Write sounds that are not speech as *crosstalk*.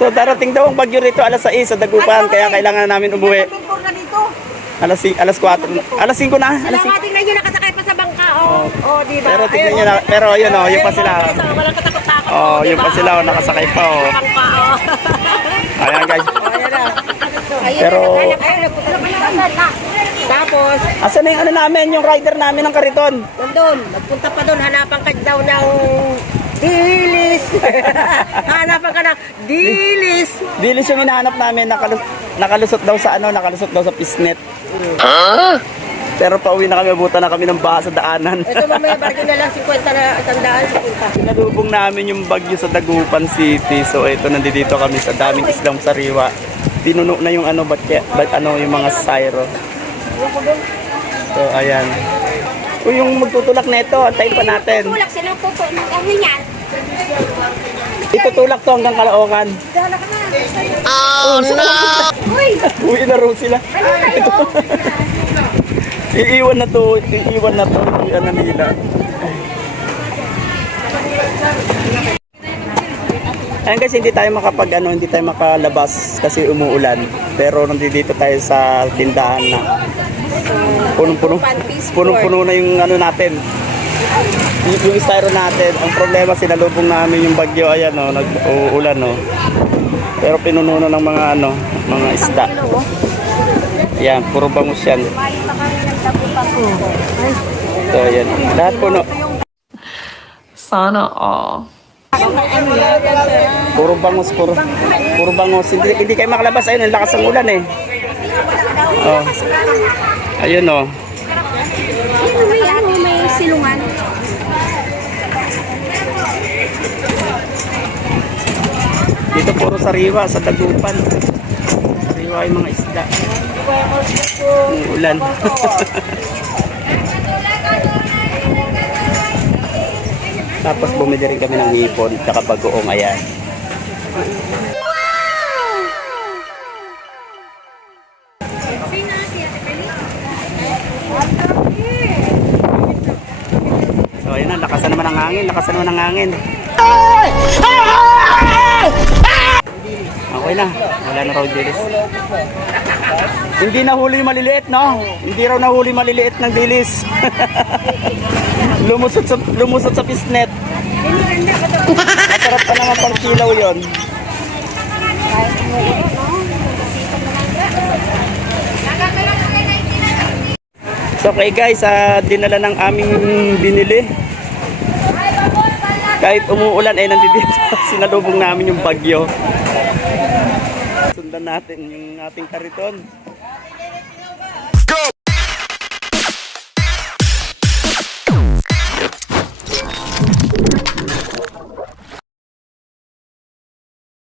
So darating daw ang bagyo rito alas 6 sa Dagupan kaya kailangan namin umuwi. Na dito. Alas si- alas 4. Alas 5 na. Alas 5. Sila tingnan nyo nakasakay pa sa bangka. Oh, oh di ba? Pero tingnan nyo na, pero yun oh, yun pa sila. Walang katakot-takot. Oh, di yun pa sila oh, nakasakay pa oh. Bangka, *laughs* oh. Ayan guys. Na. Pero- na. Ayun, nagpunta na. Tapos, Asan na yung ano namin, yung rider namin ng kariton? nandun, nagpunta pa doon, hanapan ka daw ng dilis. *laughs* hanapan ka ng dilis. Dilis yung hinahanap namin, nakalu- nakalusot daw sa ano, nakalusot daw sa pisnet. Pero pauwi na kami, abutan na kami ng baha sa daanan. Ito mamaya, bargain na lang 50 na, tandaan, 50. Pinalubong namin yung bagyo sa Dagupan City. So ito nandito kami sa daming islang sariwa. Pinuno na yung ano, ba't, ba't ano, yung mga syro. So ayan. O yung magtutulak nito, antayin pa natin. Tulak sila po po. Ano yan? Itutulak to hanggang Kalaokan. Oh, no! *laughs* Uy! Uwi na raw sila. Iiwan na to, iiwan na to, iiwan na nila. Ayun guys, hindi tayo makapag ano, hindi tayo makalabas kasi umuulan. Pero nandito tayo sa tindahan na punong-puno. Punong-puno na yung ano natin. Yung styro natin. Ang problema sinalubong namin yung bagyo ayan no, nag-uulan no. Pero pinuno ng mga ano, mga isda. Yan, puro bangus yan. So, yan. Lahat puno. Sana all. Puro bangus, puro, puro bangus. Hindi, hindi kayo makalabas. Ayun, ang lakas ng ulan eh. Oh. Ayun oh. May ano, may silungan. Dito puro sariwa sa Dagupan. Sariwa yung mga isda. Yung ulan. *laughs* Tapos bumili rin kami ng hipon tsaka bagoong ayan. So ayun na, lakasan naman ang hangin, lakasan naman ang hangin. Okay na, wala na raw dilis. Hindi nahuli yung maliliit, no? Hindi raw nahuli maliliit ng dilis. *laughs* lumusot sa lumusot sa pisnet. Masarap pa naman pang kilaw yon. So okay guys, ah, dinala ng aming binili. Kahit umuulan ay nandito, *laughs* sinalubong namin yung bagyo. Sundan natin yung ating kariton.